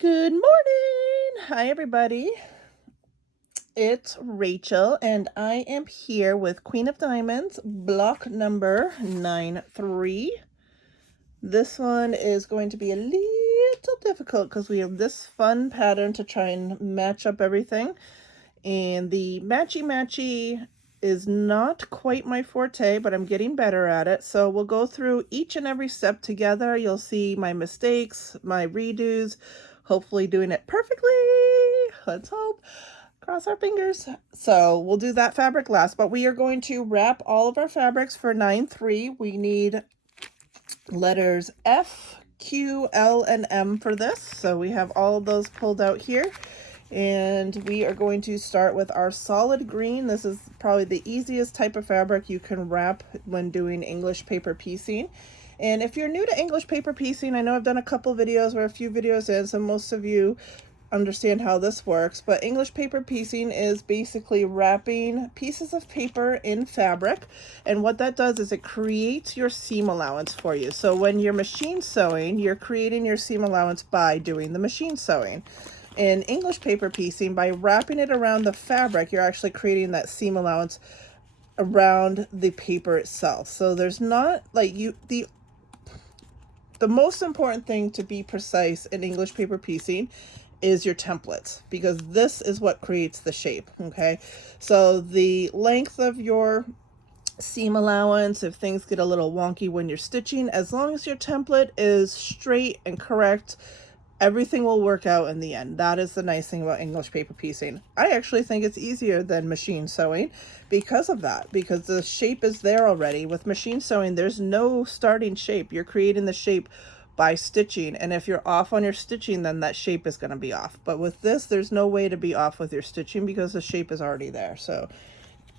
Good morning. Hi, everybody. It's Rachel, and I am here with Queen of Diamonds, block number 9-3. This one is going to be a little difficult because we have this fun pattern to try and match up everything. And the matchy-matchy is not quite my forte, but I'm getting better at it. So we'll go through each and every step together. You'll see my mistakes, my redos, hopefully doing it perfectly. Let's hope. Cross our fingers. So we'll do that fabric last, but we are going to wrap all of our fabrics for 9-3. We need letters F, Q, L, and M for this. So we have all of those pulled out here. And we are going to start with our solid green. This is probably the easiest type of fabric you can wrap when doing English paper piecing. And if you're new to English paper piecing, I know I've done a couple videos or a few videos in, so most of you understand how this works, but English paper piecing is basically wrapping pieces of paper in fabric, and what that does is it creates your seam allowance for you. So when you're machine sewing, you're creating your seam allowance by doing the machine sewing. In English paper piecing, by wrapping it around the fabric, you're actually creating that seam allowance around the paper itself. So there's not like the most important thing to be precise in English paper piecing is your templates, because this is what creates the shape. Okay, so the length of your seam allowance, if things get a little wonky when you're stitching, as long as your template is straight and correct, everything will work out in the end. That is the nice thing about English paper piecing. I actually think it's easier than machine sewing because of that, because the shape is there already. With machine sewing, there's no starting shape. You're creating the shape by stitching, and if you're off on your stitching, then that shape is going to be off. But with this, there's no way to be off with your stitching because the shape is already there. So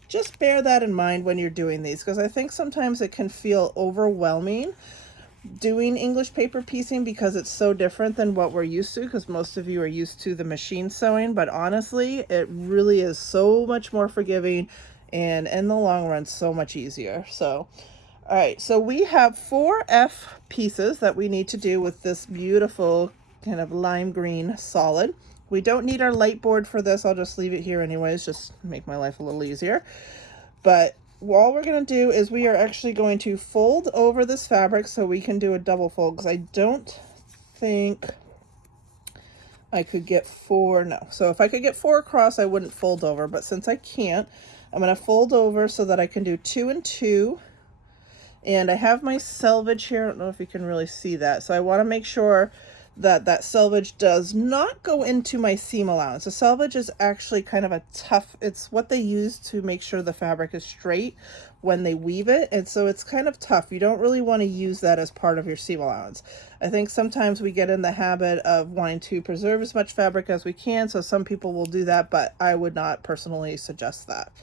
just bear that in mind when you're doing these, because I think sometimes it can feel overwhelming doing English paper piecing because it's so different than what we're used to, because most of you are used to the machine sewing, but honestly it really is so much more forgiving and in the long run so much easier. So all right, so we have 4 F pieces that we need to do with this beautiful kind of lime green solid. We don't need our light board for this. I'll just leave it here anyways, just make my life a little easier. But all we're going to do is we are actually going to fold over this fabric so we can do a double fold, because I don't think I could get 4. No. So if I could get 4 across, I wouldn't fold over. But since I can't, I'm going to fold over so that I can do 2 and 2. And I have my selvage here. I don't know if you can really see that. So I want to make sure that that selvage does not go into my seam allowance. The selvage is actually kind of a tough, it's what they use to make sure the fabric is straight when they weave it. And so it's kind of tough. You don't really want to use that as part of your seam allowance. I think sometimes we get in the habit of wanting to preserve as much fabric as we can. So some people will do that, but I would not personally suggest that.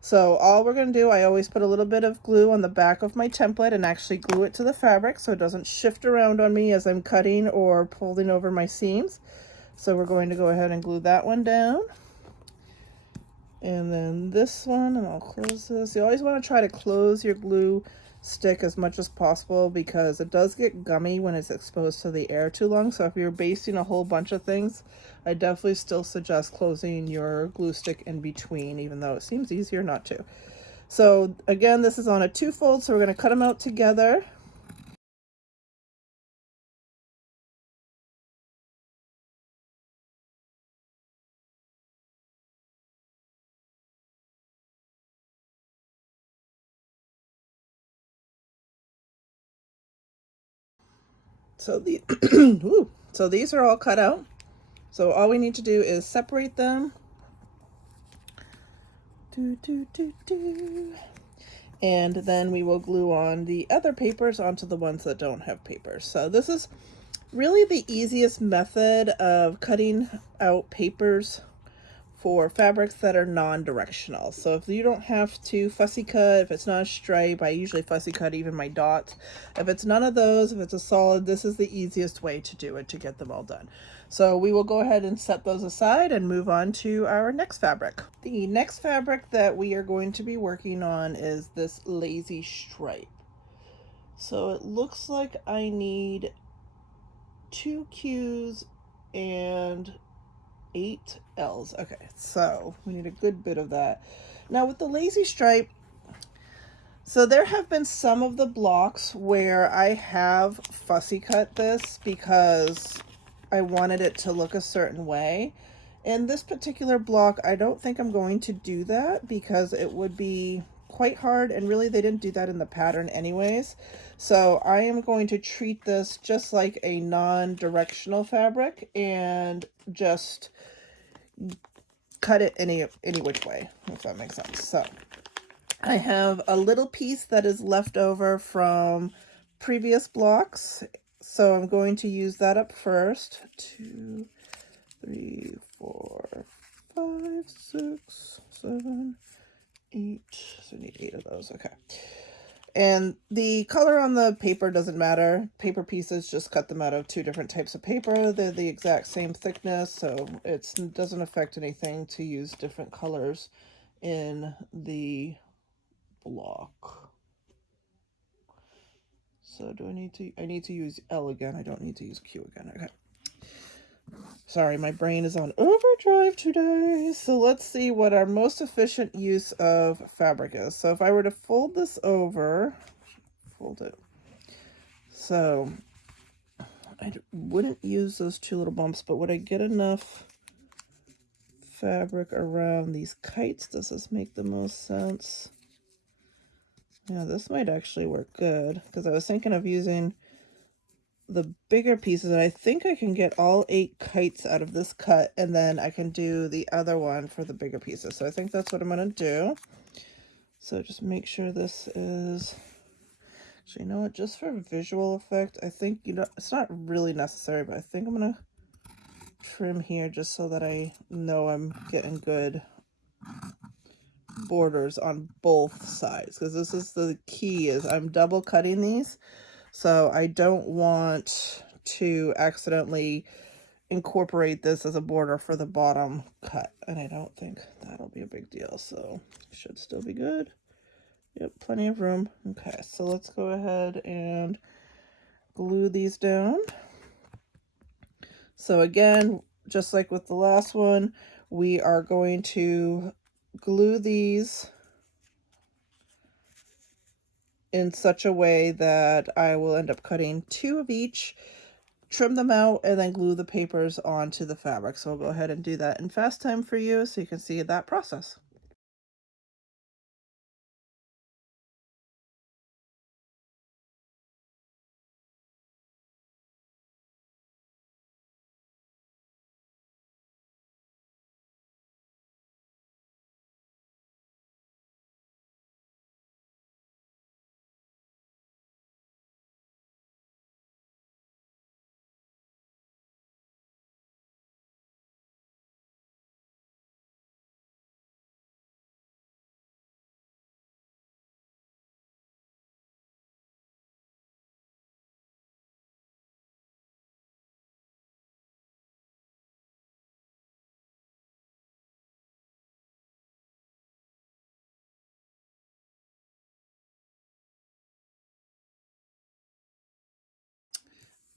So all we're going to do, I always put a little bit of glue on the back of my template and actually glue it to the fabric so it doesn't shift around on me as I'm cutting or folding over my seams. So we're going to go ahead and glue that one down. And then this one, and I'll close this. You always want to try to close your glue stick as much as possible because it does get gummy when it's exposed to the air too long. So if you're basting a whole bunch of things, I definitely still suggest closing your glue stick in between, even though it seems easier not to. So again, this is on a 2-fold, so we're going to cut them out together. So the ooh, so these are all cut out. So all we need to do is separate them. And then we will glue on the other papers onto the ones that don't have papers. So this is really the easiest method of cutting out papers for fabrics that are non-directional. So if you don't have to fussy cut, if it's not a stripe, I usually fussy cut even my dots. If it's none of those, if it's a solid, this is the easiest way to do it to get them all done. So we will go ahead and set those aside and move on to our next fabric. The next fabric that we are going to be working on is this lazy stripe. So it looks like I need 2 Qs and 8 L's. Okay, so we need a good bit of that. Now with the lazy stripe, so there have been some of the blocks where I have fussy cut this because I wanted it to look a certain way. In this particular block, I don't think I'm going to do that because it would be quite hard, and really they didn't do that in the pattern anyways. So I am going to treat this just like a non-directional fabric and just cut it any which way, if that makes sense. So I have a little piece that is left over from previous blocks, so I'm going to use that up first. 2, 3, 4, 5, 6, 7, 8. So I need 8 of those. Okay. And the color on the paper doesn't matter. Paper pieces, just cut them out of 2 different types of paper. They're the exact same thickness, so it doesn't affect anything to use different colors in the block. So do I need to use L again. I don't need to use Q again. Okay. Sorry, my brain is on overdrive today. So let's see what our most efficient use of fabric is. So if I were to fold this over, fold it. So I wouldn't use those 2 little bumps, but would I get enough fabric around these kites? Does this make the most sense? Yeah, this might actually work good because I was thinking of using the bigger pieces, and I think I can get all 8 kites out of this cut, and then I can do the other one for the bigger pieces. So I think that's what I'm going to do. So just make sure this is, actually, you know what, just for visual effect, I think, you know, it's not really necessary, but I think I'm going to trim here just so that I know I'm getting good borders on both sides, because this is the key, is I'm double cutting these. So I don't want to accidentally incorporate this as a border for the bottom cut. And I don't think that'll be a big deal. So should still be good. Yep, plenty of room. Okay, so let's go ahead and glue these down. So again, just like with the last one, we are going to glue these in such a way that I will end up cutting 2 of each, trim them out, and then glue the papers onto the fabric. So I'll go ahead and do that in fast time for you so you can see that process.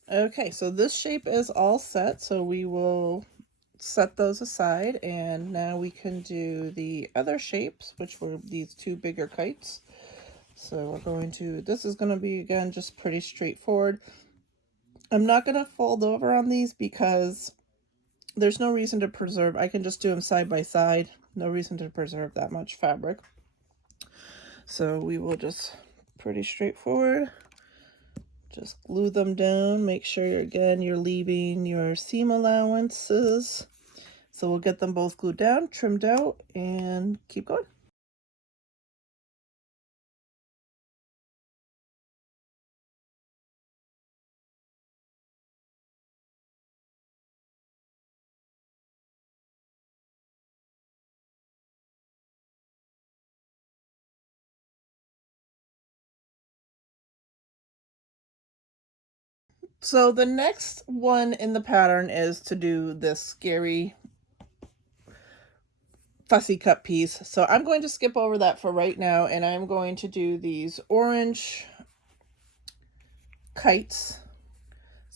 Okay, so this shape is all set, so we will set those aside, and now we can do the other shapes, which were these 2 bigger kites. So we're going to, this is going to be, again, just pretty straightforward. I'm not going to fold over on these because there's no reason to preserve. I can just do them side by side. No reason to preserve that much fabric. So we will just, pretty straightforward, just glue them down. Make sure, again, you're leaving your seam allowances. So we'll get them both glued down, trimmed out, and keep going. So the next one in the pattern is to do this scary fussy cut piece. So I'm going to skip over that for right now, and I'm going to do these orange kites.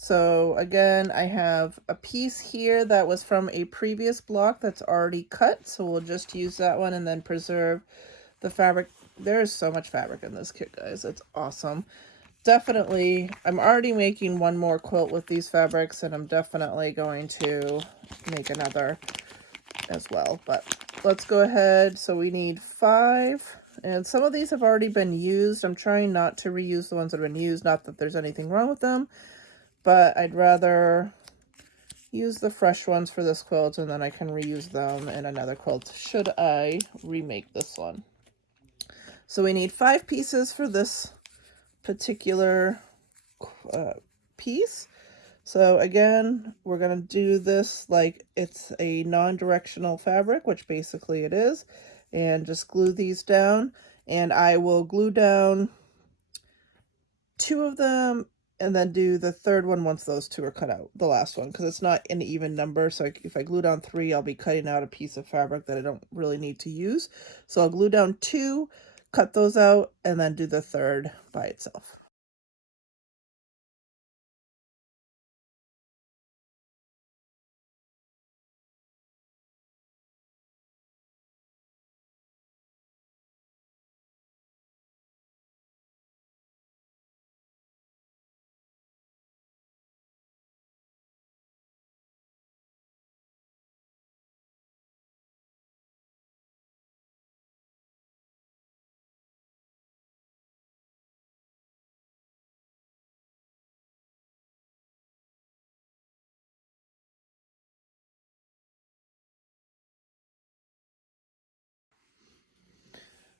So again, I have a piece here that was from a previous block that's already cut. So we'll just use that one and then preserve the fabric. There is so much fabric in this kit, guys. It's awesome. Definitely, I'm already making one more quilt with these fabrics, and I'm definitely going to make another as well. But let's go ahead. So we need 5, and some of these have already been used. I'm trying not to reuse the ones that have been used, not that there's anything wrong with them, but I'd rather use the fresh ones for this quilt, and then I can reuse them in another quilt should I remake this one. So we need 5 pieces for this particular piece. So again, we're going to do this like it's a non-directional fabric, which basically it is, and just glue these down. And I will glue down 2 of them and then do the third one once those 2 are cut out, the last one, because it's not an even number. So if I glue down 3, I'll be cutting out a piece of fabric that I don't really need to use. So I'll glue down 2, cut those out, and then do the third by itself.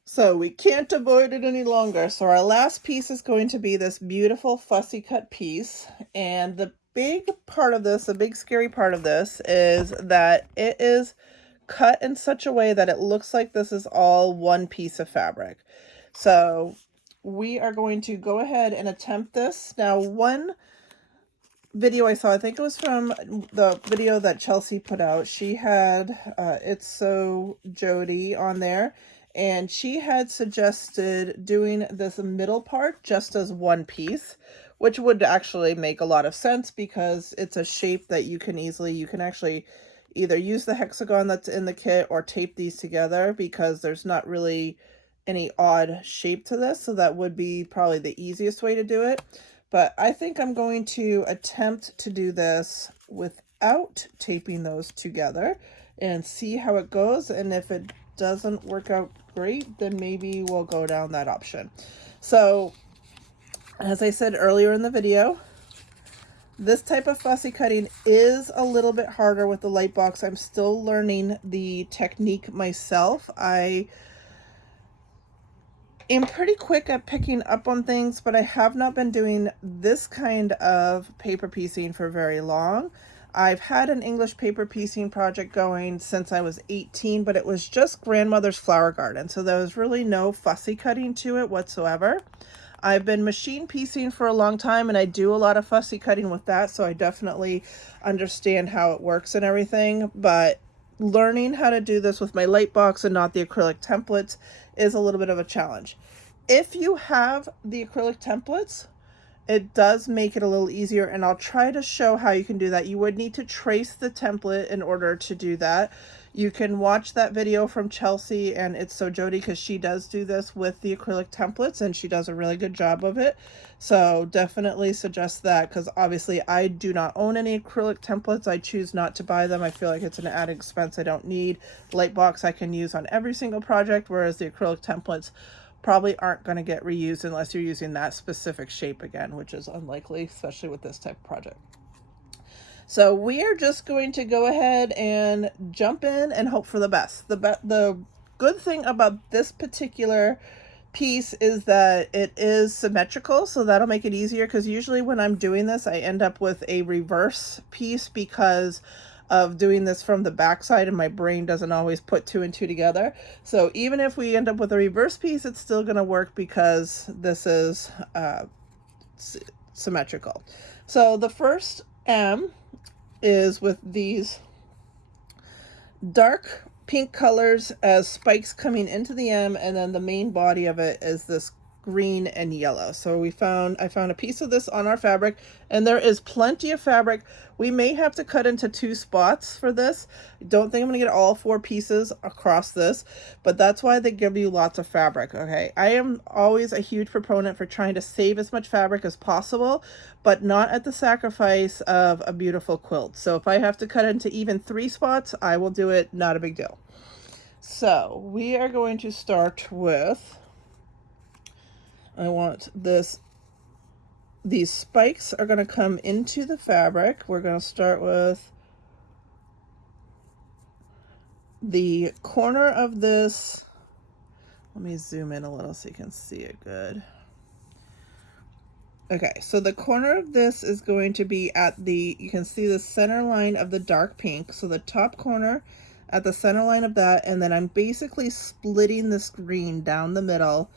So we can't avoid it any longer. So our last piece is going to be this beautiful fussy cut piece. And the big part of this, the big scary part of this, is that it is cut in such a way that it looks like this is all one piece of fabric. So we are going to go ahead and attempt this. Now, one video I saw, I think it was from the video that Chelsea put out, she had It's So Jody on there, and she had suggested doing this middle part just as one piece, which would actually make a lot of sense because it's a shape that you can actually either use the hexagon that's in the kit or tape these together, because there's not really any odd shape to this. So that would be probably the easiest way to do it. But I think I'm going to attempt to do this without taping those together and see how it goes. And if it doesn't work out great, then maybe we'll go down that option. So, as I said earlier in the video, this type of fussy cutting is a little bit harder with the light box. I'm still learning the technique myself. I am pretty quick at picking up on things, but I have not been doing this kind of paper piecing for very long. I've had an English paper piecing project going since I was 18, but it was just grandmother's flower garden, so there was really no fussy cutting to it whatsoever. I've been machine piecing for a long time, and I do a lot of fussy cutting with that, so I definitely understand how it works and everything, but learning how to do this with my light box and not the acrylic templates is a little bit of a challenge. If you have the acrylic templates, it does make it a little easier, and I'll try to show how you can do that. You would need to trace the template in order to do that. You can watch that video from Chelsea and It's So Jody, because she does do this with the acrylic templates and she does a really good job of it. So definitely suggest that, because obviously I do not own any acrylic templates. I choose not to buy them. I feel like it's an added expense I don't need. Lightbox I can use on every single project, whereas the acrylic templates probably aren't going to get reused unless you're using that specific shape again, which is unlikely, especially with this type of project. So we are just going to go ahead and jump in and hope for the best. The good thing about this particular piece is that it is symmetrical, so that'll make it easier, because usually when I'm doing this I end up with a reverse piece because of doing this from the back side, and my brain doesn't always put 2 and 2 together. So even if we end up with a reverse piece, it's still going to work because this is symmetrical. So the first M is with these dark pink colors as spikes coming into the M, and then the main body of it is this green, and yellow. So I found a piece of this on our fabric, and there is plenty of fabric. We may have to cut into 2 spots for this. I don't think I'm gonna get all 4 pieces across this, but that's why they give you lots of fabric. Okay, I am always a huge proponent for trying to save as much fabric as possible, but not at the sacrifice of a beautiful quilt. So if I have to cut into even 3 spots, I will do it. Not a big deal. So we are going to start with, I want these spikes are going to come into the fabric. We're going to start with the corner of this. Let me zoom in a little so you can see it good. Okay, so the corner of this is going to be at the, you can see the center line of the dark pink. So the top corner at the center line of that, and then I'm basically splitting this green down the middle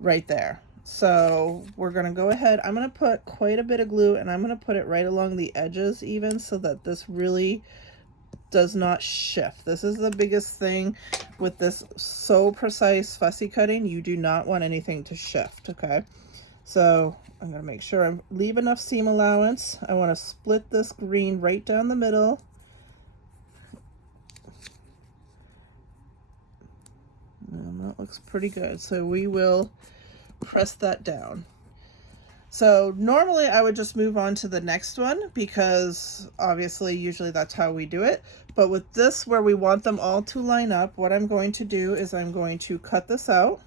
right there. So we're going to go ahead, I'm going to put quite a bit of glue, and I'm going to put it right along the edges even, so that this really does not shift. This is the biggest thing with this so precise fussy cutting. You do not want anything to shift. Okay, so I'm going to make sure I leave enough seam allowance. I want to split this green right down the middle. And that looks pretty good. So we will press that down. So normally I would just move on to the next one, because obviously usually that's how we do it. But with this, where we want them all to line up, what I'm going to do is I'm going to cut this out.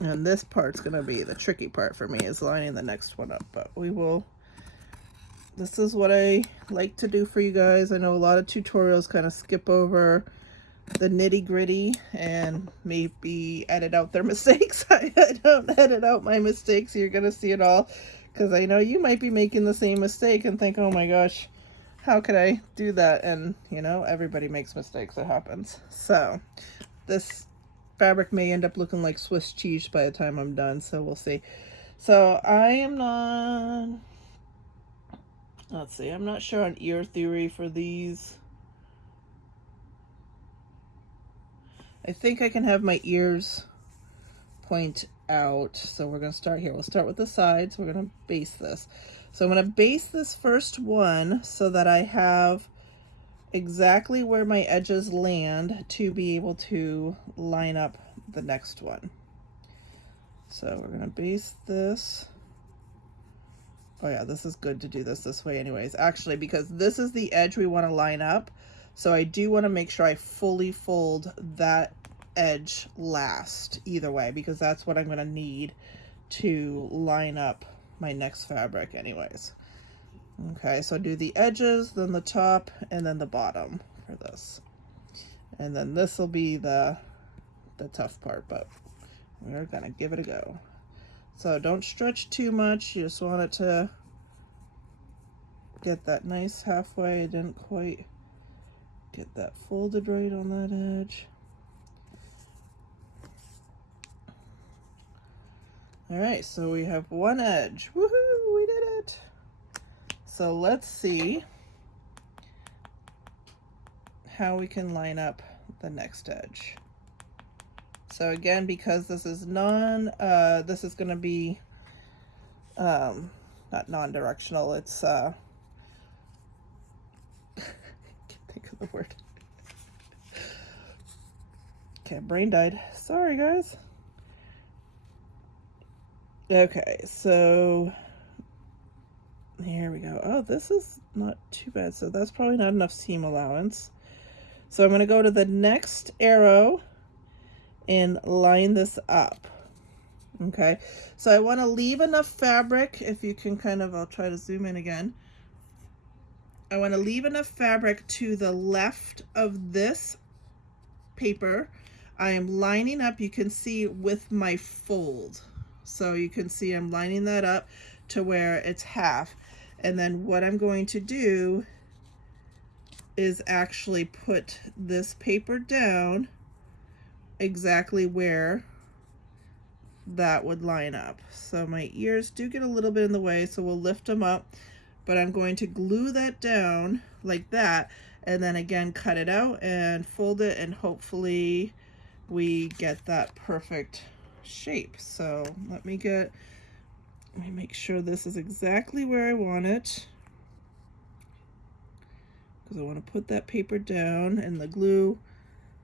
And this part's going to be the tricky part for me, is lining the next one up. But we will, this is what I like to do for you guys. I know a lot of tutorials kind of skip over the nitty gritty and maybe edit out their mistakes. I don't edit out my mistakes. You're going to see it all, because I know you might be making the same mistake and think, oh my gosh, how could I do that? And you know, everybody makes mistakes. It happens. So this fabric may end up looking like Swiss cheese by the time I'm done, so we'll see. So I am not, let's see, I'm not sure on ear theory for these. I think I can have my ears point out. So we're going to start here. We'll start with the sides. We're going to base this. So I'm going to base this first one so that I have exactly where my edges land to be able to line up the next one. So we're going to base this. Oh yeah, this is good to do this way anyways, actually, because this is the edge we want to line up. So I do want to make sure I fully fold that edge last either way, because that's what I'm going to need to line up my next fabric anyways. Okay, so do the edges, then the top, and then the bottom for this. And then this will be the tough part, but we're gonna give it a go. So don't stretch too much, you just want it to get that nice halfway. I didn't quite get that folded right on that edge. All right, so we have one edge. Woohoo, we did it. So let's see how we can line up the next edge. So again, because this is this is going to be not non-directional, it's can't think of the word. Okay, brain died. Sorry guys. Okay, so here we go. Oh, this is not too bad. So that's probably not enough seam allowance. So I'm going to go to the next arrow and line this up. Okay, so I want to leave enough fabric. If you can kind of, I'll try to zoom in again. I want to leave enough fabric to the left of this paper. I am lining up, you can see, with my fold. So you can see I'm lining that up to where it's half. And then what I'm going to do is actually put this paper down exactly where that would line up. So my ears do get a little bit in the way, so we'll lift them up. but I'm going to glue that down like that, and then again cut it out and fold it, and hopefully we get that perfect shape. So let me make sure this is exactly where I want it, because I want to put that paper down, and the glue,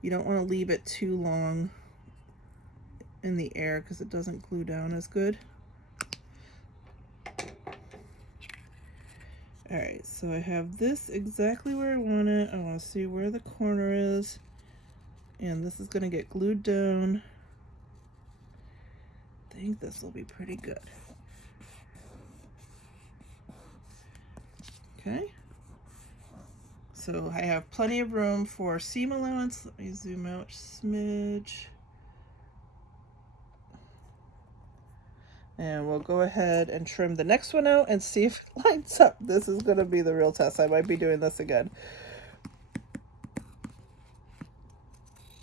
you don't want to leave it too long in the air because it doesn't glue down as good. All right, so I have this exactly where I want it. I want to see where the corner is, and this is going to get glued down. I think this will be pretty good. Okay, so I have plenty of room for seam allowance. Let me zoom out a smidge. And we'll go ahead and trim the next one out and see if it lines up. This is going to be the real test. I might be doing this again.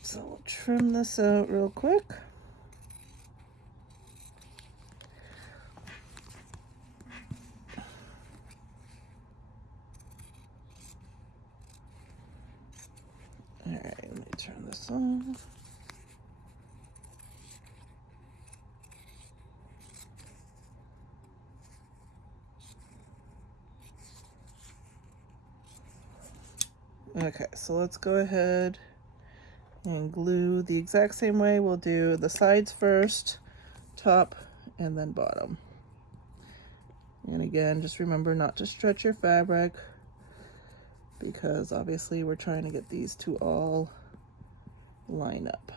So we'll trim this out real quick. All right, let me turn this on. Okay, so let's go ahead and glue the exact same way. We'll do the sides first, top, and then bottom. And again, just remember not to stretch your fabric, because obviously we're trying to get these to all line up.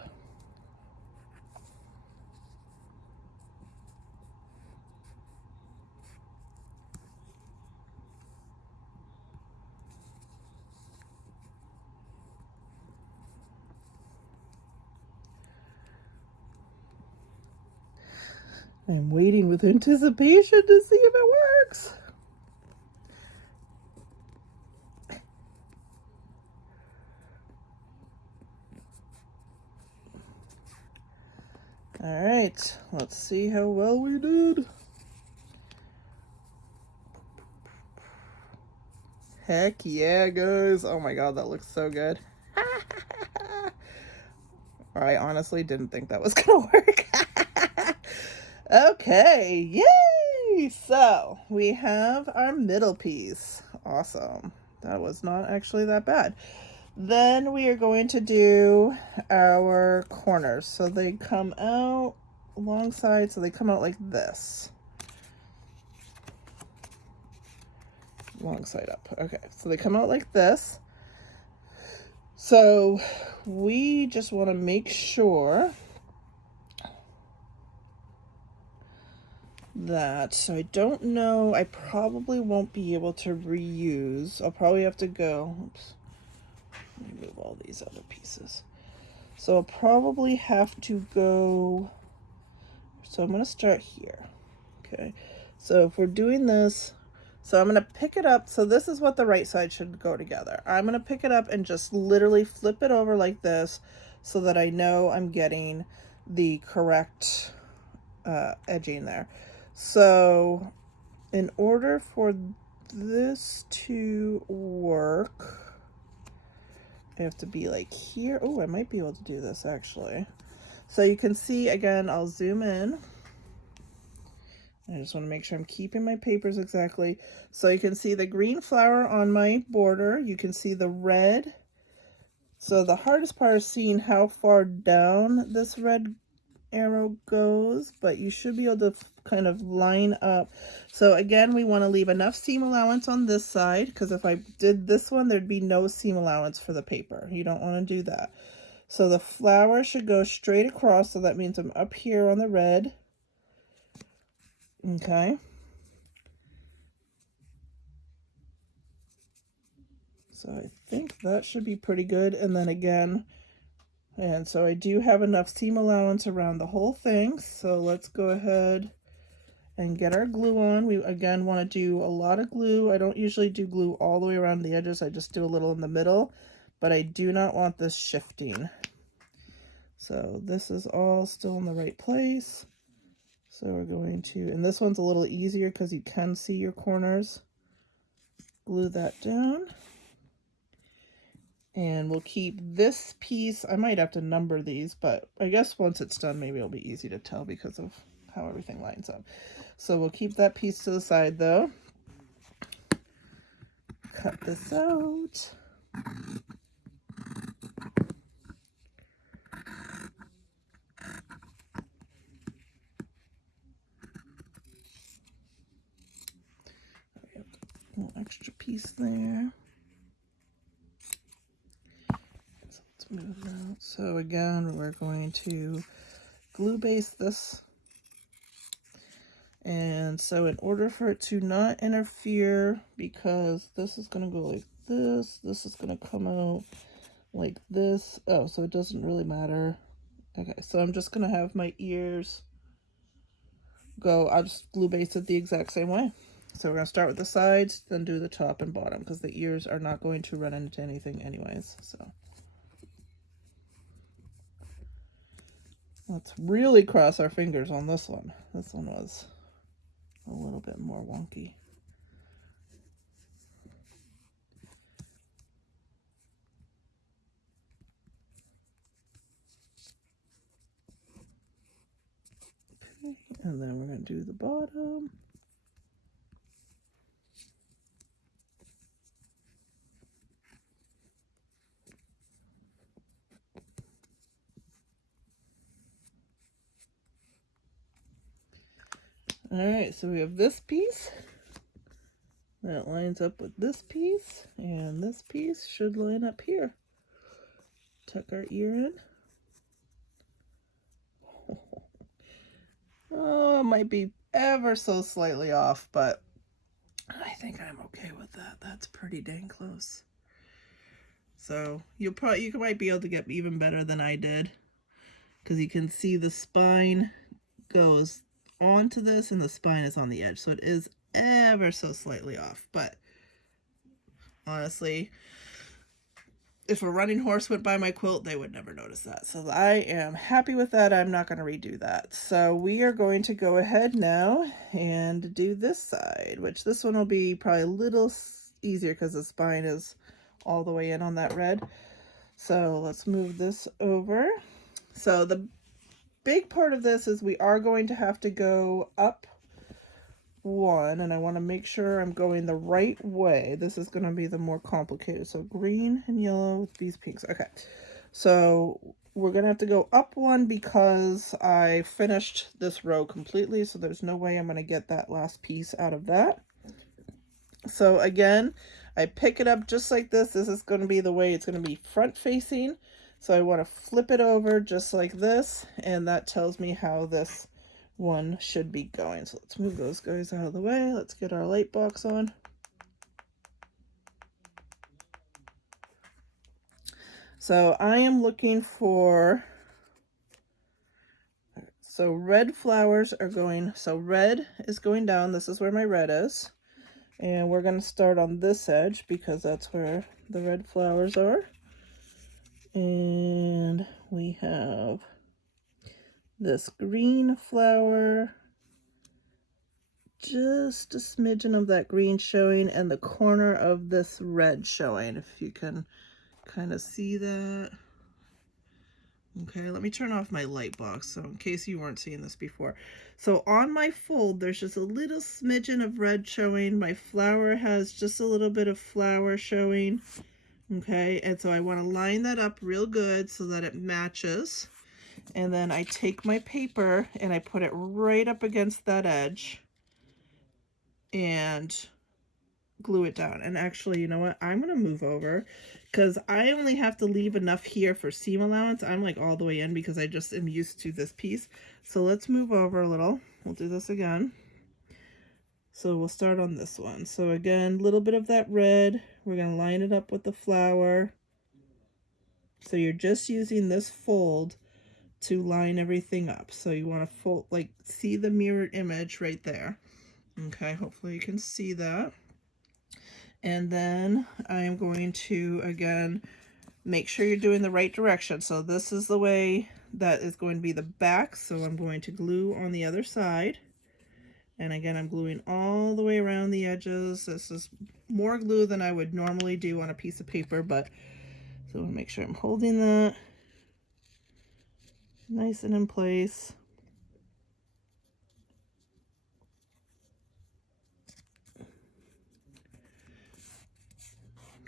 I'm waiting with anticipation to see if it works. All right, let's see how well we did. Heck yeah, guys. Oh my God, that looks so good. I honestly didn't think that was gonna work. Okay, yay! So we have our middle piece. Awesome. That was not actually that bad. Then we are going to do our corners. So they come out alongside, so they come out like this. Long side up. Okay, so they come out like this. So we just want to make sure that, so I don't know, I probably won't be able to reuse. I'll probably have to go, oops, let me move all these other pieces. So I'll probably have to go, so I'm going to start here. Okay, so if we're doing this, so I'm going to pick it up. So this is what the right side should go together. I'm going to pick it up and just literally flip it over like this so that I know I'm getting the correct edging there. So in order for this to work, I have to be like here. Oh, I might be able to do this actually. So you can see, again, I'll zoom in. I just want to make sure I'm keeping my papers exactly. So you can see the green flower on my border. You can see the red. So the hardest part is seeing how far down this red arrow goes, but you should be able to kind of line up. So again, we want to leave enough seam allowance on this side, because if I did this one, there'd be no seam allowance for the paper. You don't want to do that. So the flower should go straight across, so that means I'm up here on the red. Okay. So I think that should be pretty good. And then again, and so I do have enough seam allowance around the whole thing. So let's go ahead and get our glue on. We again want to do a lot of glue. I don't usually do glue all the way around the edges. I just do a little in the middle, but I do not want this shifting. So this is all still in the right place. So we're going to, and this one's a little easier because you can see your corners. glue that down. And we'll keep this piece. I might have to number these, but I guess once it's done, maybe it'll be easy to tell because of how everything lines up. So we'll keep that piece to the side though. Cut this out. A little extra piece there. So let's move that. So again, we're going to glue baste this. And so in order for it to not interfere, because this is going to go like this is going to come out like this. Oh, so it doesn't really matter. Okay, so I'm just going to have my ears go, I'll just glue baste it the exact same way. So we're going to start with the sides, then do the top and bottom, because the ears are not going to run into anything anyways. So let's really cross our fingers on this one. This one was a little bit more wonky. Okay, and then we're going to do the bottom. Alright, so we have this piece that lines up with this piece, and this piece should line up here. Tuck our ear in. Oh, it might be ever so slightly off, but I think I'm okay with that. That's pretty dang close. So you might be able to get even better than I did, because you can see the spine goes onto this and the spine is on the edge, so it is ever so slightly off. But honestly, if a running horse went by my quilt, they would never notice that. So I am happy with that. I'm not going to redo that. So we are going to go ahead now and do this side, which this one will be probably a little easier because the spine is all the way in on that red. So let's move this over. So the big part of this is we are going to have to go up one, and I want to make sure I'm going the right way. This is going to be the more complicated. So green and yellow with these pinks. Okay, so we're going to have to go up one because I finished this row completely, so there's no way I'm going to get that last piece out of that. So again, I pick it up just like this. This is going to be the way it's going to be front facing. So I want to flip it over just like this, and that tells me how this one should be going. So let's move those guys out of the way. Let's get our light box on. So I am looking for, so red flowers are going, so red is going down. This is where my red is. And we're going to start on this edge because that's where the red flowers are. And we have this green flower, just a smidgen of that green showing, and the corner of this red showing, if you can kind of see that. Okay, let me turn off my light box so in case you weren't seeing this before. So on my fold, there's just a little smidgen of red showing. My flower has just a little bit of flower showing. Okay, and so I want to line that up real good so that it matches. And then I take my paper and I put it right up against that edge and glue it down. And actually, you know what? I'm going to move over because I only have to leave enough here for seam allowance. I'm like all the way in because I just am used to this piece. So let's move over a little. We'll do this again. So we'll start on this one. So again, a little bit of that red. We're going to line it up with the flower. So you're just using this fold to line everything up. So you want to fold, like, see the mirrored image right there. Okay, hopefully you can see that. And then I am going to, again, make sure you're doing the right direction. So this is the way that is going to be the back. So I'm going to glue on the other side. And again, I'm gluing all the way around the edges. This is more glue than I would normally do on a piece of paper, but so I want to make sure I'm holding that nice and in place.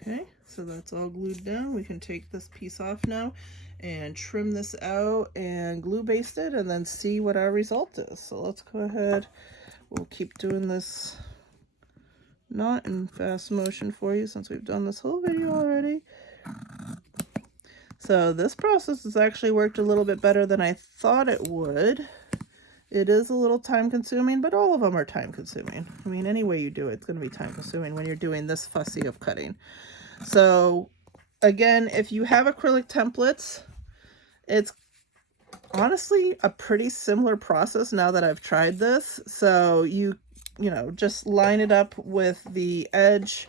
Okay, so that's all glued down. We can take this piece off now and trim this out and glue baste it and then see what our result is. So let's go ahead. We'll keep doing this not in fast motion for you since we've done this whole video already. So this process has actually worked a little bit better than I thought it would. It is a little time consuming, but all of them are time consuming. I mean, any way you do it, it's going to be time consuming when you're doing this fussy of cutting. So again, if you have acrylic templates, it's honestly a pretty similar process now that I've tried this. So you know, just line it up with the edge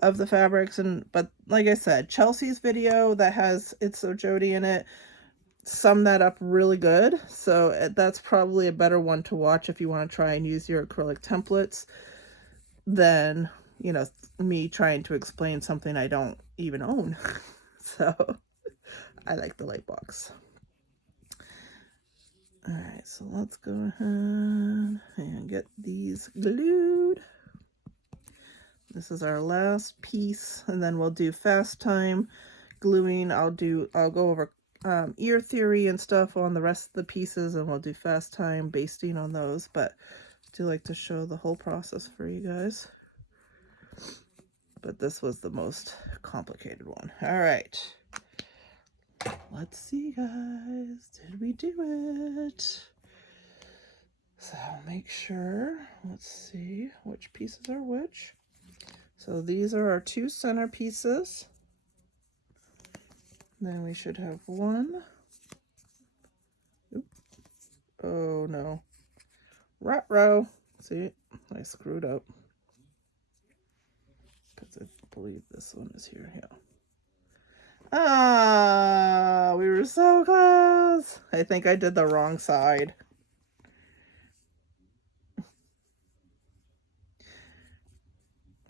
of the fabrics, but like I said, Chelsea's video that has It's So Jody in it summed that up really good. So that's probably a better one to watch if you want to try and use your acrylic templates than, you know, me trying to explain something I don't even own. So I like the light box. All right, so let's go ahead and get these glued. This is our last piece, and then we'll do fast time gluing. I'll go over ear theory and stuff on the rest of the pieces, and we'll do fast time basting on those, but I do like to show the whole process for you guys. But this was the most complicated one. All right, let's see, guys, did we do it? So make sure, let's see which pieces are which. So these are our two center pieces. Then we should have one. Oop. Oh no. Ruh-roh. See, I screwed up. Because I believe this one is here. Yeah. Ah, we were so close. I think I did the wrong side.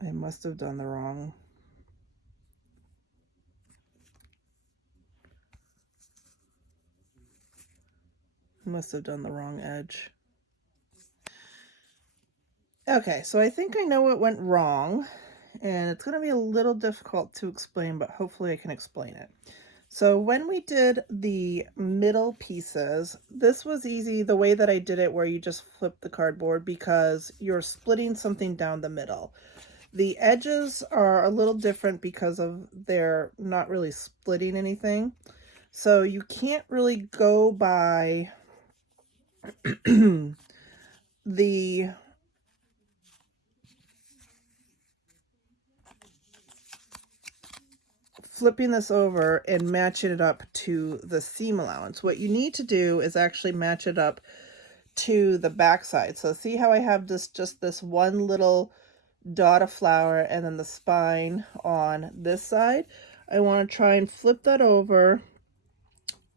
I must have done the wrong. Must have done the wrong edge. Okay, so I think I know what went wrong, and it's going to be a little difficult to explain, but hopefully I can explain it. So when we did the middle pieces, this was easy the way that I did it, where you just flip the cardboard, because you're splitting something down the middle. The edges are a little different because of they're not really splitting anything. So you can't really go by the flipping this over and matching it up to the seam allowance. What you need to do is actually match it up to the back side. So see how I have just this one little dot of flower and then the spine on this side? I want to try and flip that over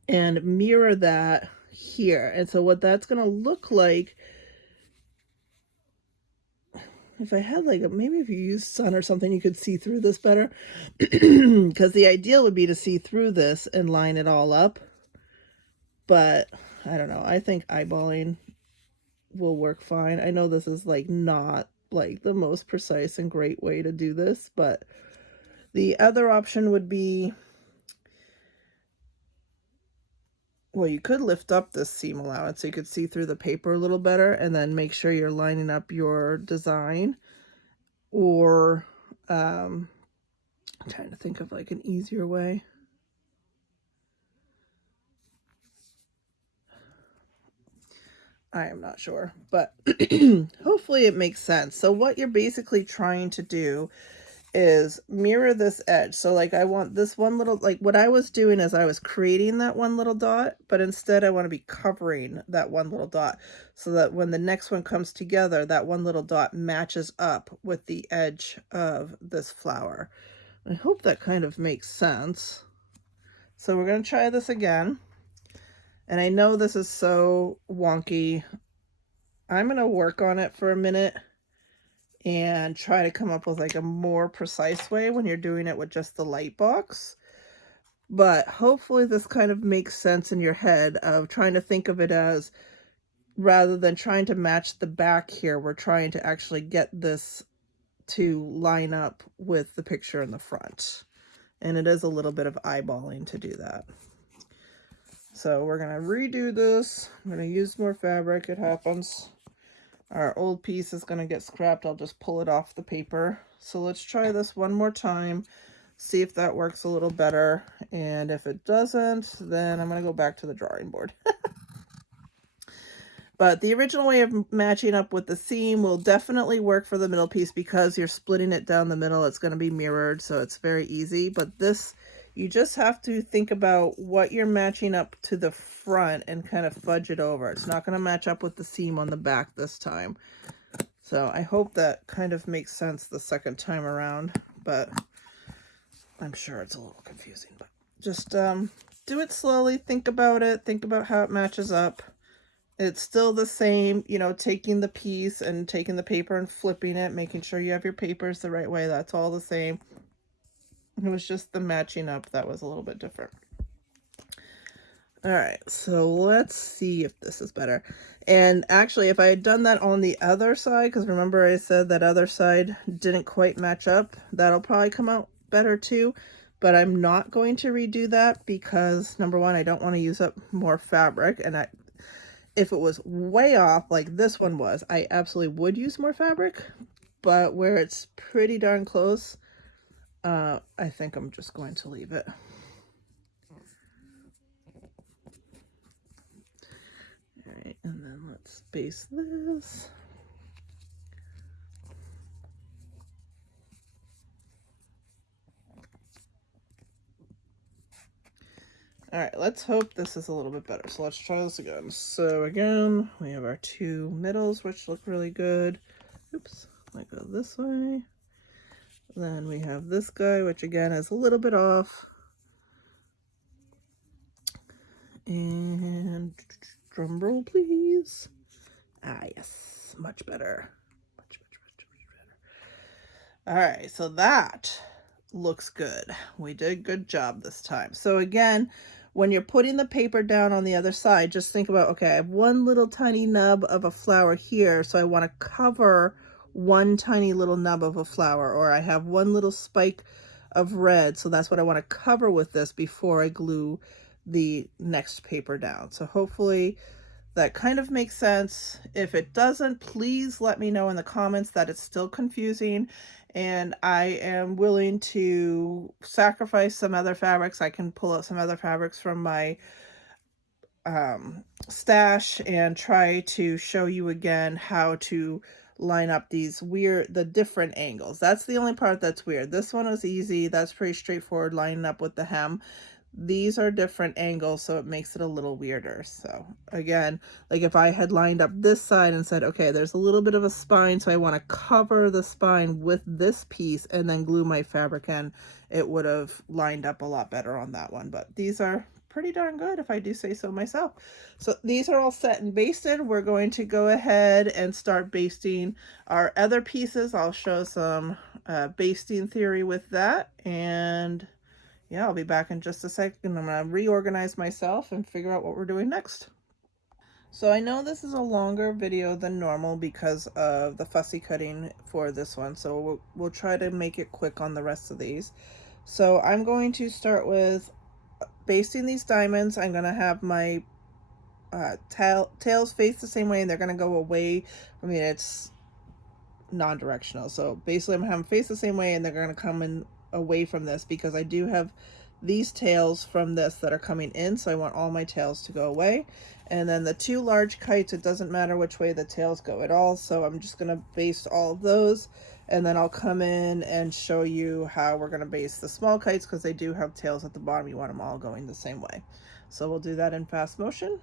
and mirror that here. And so what that's going to look like, if I had like maybe if you use sun or something, you could see through this better, because the ideal would be to see through this and line it all up. But I don't know. I think eyeballing will work fine. I know this is like not like the most precise and great way to do this, but the other option would be, well, you could lift up this seam allowance so you could see through the paper a little better, and then make sure you're lining up your design. Or I'm trying to think of like an easier way. I am not sure, but hopefully it makes sense. So what you're basically trying to do is mirror this edge. So like I want this one little, like what I was doing is I was creating that one little dot, but instead I want to be covering that one little dot so that when the next one comes together, that one little dot matches up with the edge of this flower. I hope that kind of makes sense. So we're going to try this again. And I know this is so wonky. I'm going to work on it for a minute and try to come up with like a more precise way when you're doing it with just the light box. But hopefully this kind of makes sense in your head of trying to think of it as, rather than trying to match the back here, we're trying to actually get this to line up with the picture in the front. And it is a little bit of eyeballing to do that. So we're going to redo this. I'm going to use more fabric. It happens. Our old piece is going to get scrapped. I'll just pull it off the paper. So let's try this one more time. See if that works a little better. And if it doesn't, then I'm going to go back to the drawing board. But the original way of matching up with the seam will definitely work for the middle piece because you're splitting it down the middle. It's going to be mirrored, so it's very easy. But this, you just have to think about what you're matching up to the front and kind of fudge it over. It's not going to match up with the seam on the back this time. So I hope that kind of makes sense the second time around, but I'm sure it's a little confusing. But just do it slowly. Think about it. Think about how it matches up. It's still the same, you know, taking the piece and taking the paper and flipping it, making sure you have your papers the right way. That's all the same. It was just the matching up that was a little bit different. All right, so let's see if this is better. And actually, if I had done that on the other side, because remember I said that other side didn't quite match up, that'll probably come out better too. But I'm not going to redo that because, number one, I don't want to use up more fabric, and if it was way off like this one was, I absolutely would use more fabric, but where it's pretty darn close, I think I'm just going to leave it. All right, and then let's baste this. All right, let's hope this is a little bit better. So let's try this again. So again, we have our two middles, which look really good. Oops, I go this way. Then we have this guy, which again is a little bit off. And drum roll, please. Ah, yes, much better. Much better. All right, so that looks good. We did a good job this time. So again, when you're putting the paper down on the other side, just think about, okay, I have one little tiny nub of a flower here, so I want to cover one tiny little nub of a flower, or I have one little spike of red, so that's what I want to cover with this before I glue the next paper down. So hopefully that kind of makes sense. If it doesn't, please let me know in the comments that it's still confusing, and I am willing to sacrifice some other fabrics. I can pull out some other fabrics from my stash and try to show you again how to line up the different angles. That's the only part that's weird. This one is easy. That's pretty straightforward, lining up with the hem. These are different angles, so it makes it a little weirder. So again, like if I had lined up this side and said, okay, there's a little bit of a spine, so I want to cover the spine with this piece and then glue my fabric in, it would have lined up a lot better on that one. But these are pretty darn good, if I do say so myself. So these are all set and basted. We're going to go ahead and start basting our other pieces. I'll show some basting theory with that, and yeah, I'll be back in just a second. I'm going to reorganize myself and figure out what we're doing next. So I know this is a longer video than normal because of the fussy cutting for this one. So we'll try to make it quick on the rest of these. So I'm going to start with basting these diamonds. I'm going to have my tails face the same way, and they're going to go away. I mean, it's non-directional. So basically I'm having them face the same way, and they're going to come in away from this because I do have these tails from this that are coming in, so I want all my tails to go away. And then the two large kites, it doesn't matter which way the tails go at all, so I'm just going to baste all of those, and then I'll come in and show you how we're going to baste the small kites because they do have tails at the bottom. You want them all going the same way. So we'll do that in fast motion.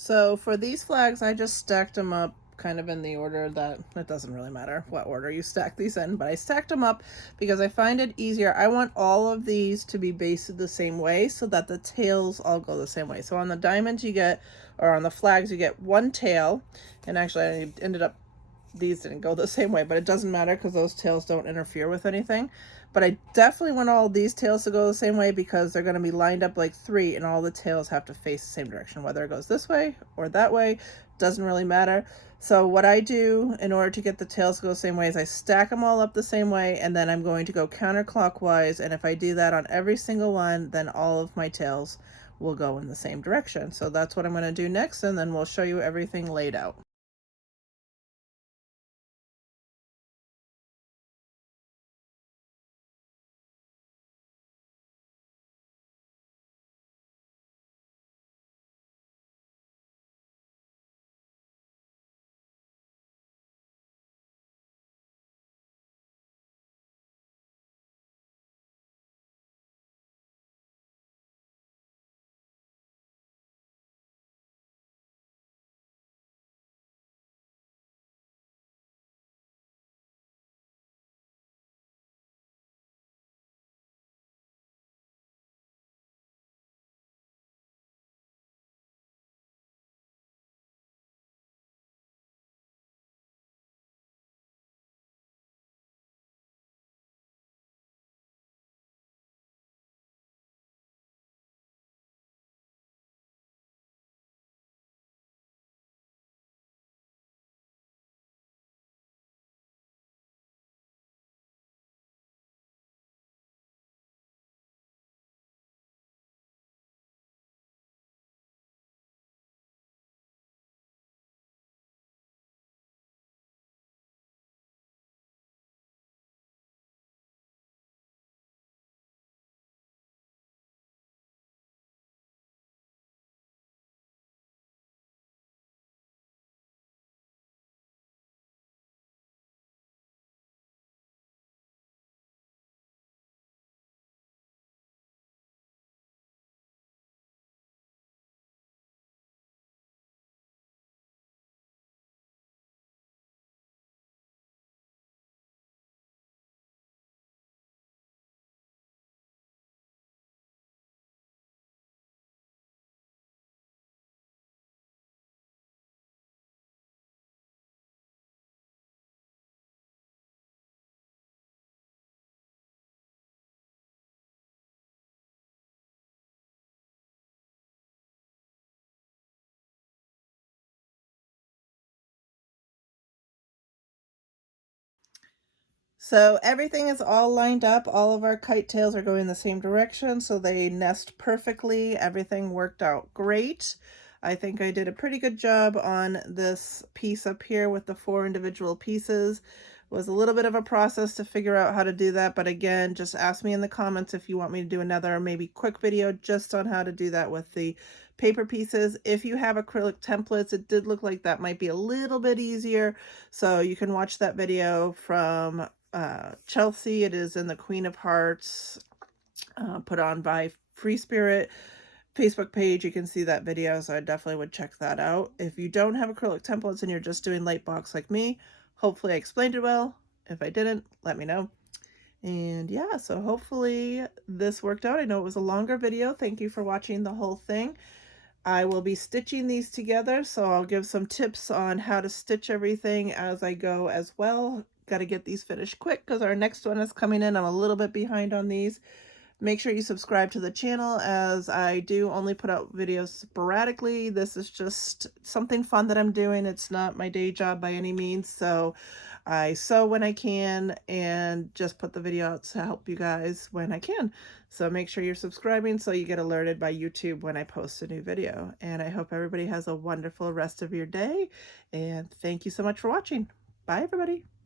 So for these flags, I just stacked them up kind of in the order that, it doesn't really matter what order you stack these in, but I stacked them up because I find it easier. I want all of these to be basted the same way so that the tails all go the same way. So on the diamonds you get, or on the flags you get one tail, and actually I ended up, these didn't go the same way, but it doesn't matter because those tails don't interfere with anything. But I definitely want all these tails to go the same way because they're going to be lined up like three, and all the tails have to face the same direction. Whether it goes this way or that way, doesn't really matter. So what I do in order to get the tails to go the same way is I stack them all up the same way, and then I'm going to go counterclockwise. And if I do that on every single one, then all of my tails will go in the same direction. So that's what I'm going to do next, and then we'll show you everything laid out. So everything is all lined up. All of our kite tails are going the same direction, so they nest perfectly. Everything worked out great. I think I did a pretty good job on this piece up here with the 4 individual pieces. It was a little bit of a process to figure out how to do that, but again, just ask me in the comments if you want me to do another maybe quick video just on how to do that with the paper pieces. If you have acrylic templates, it did look like that might be a little bit easier, so you can watch that video from Chelsea. It is in the Queen of Hearts, put on by Free Spirit Facebook page. You can see that video, so I definitely would check that out. If you don't have acrylic templates and you're just doing light box like me, hopefully I explained it well. If I didn't, let me know. And yeah, so hopefully this worked out. I know it was a longer video. Thank you for watching the whole thing. I will be stitching these together, so I'll give some tips on how to stitch everything as I go as well. Got to get these finished quick because our next one is coming in. I'm a little bit behind on these. Make sure you subscribe to the channel, as I do only put out videos sporadically. This is just something fun that I'm doing. It's not my day job by any means, so I sew when I can and just put the video out to help you guys when I can. So make sure you're subscribing so you get alerted by YouTube when I post a new video. And I hope everybody has a wonderful rest of your day, and thank you so much for watching. Bye everybody.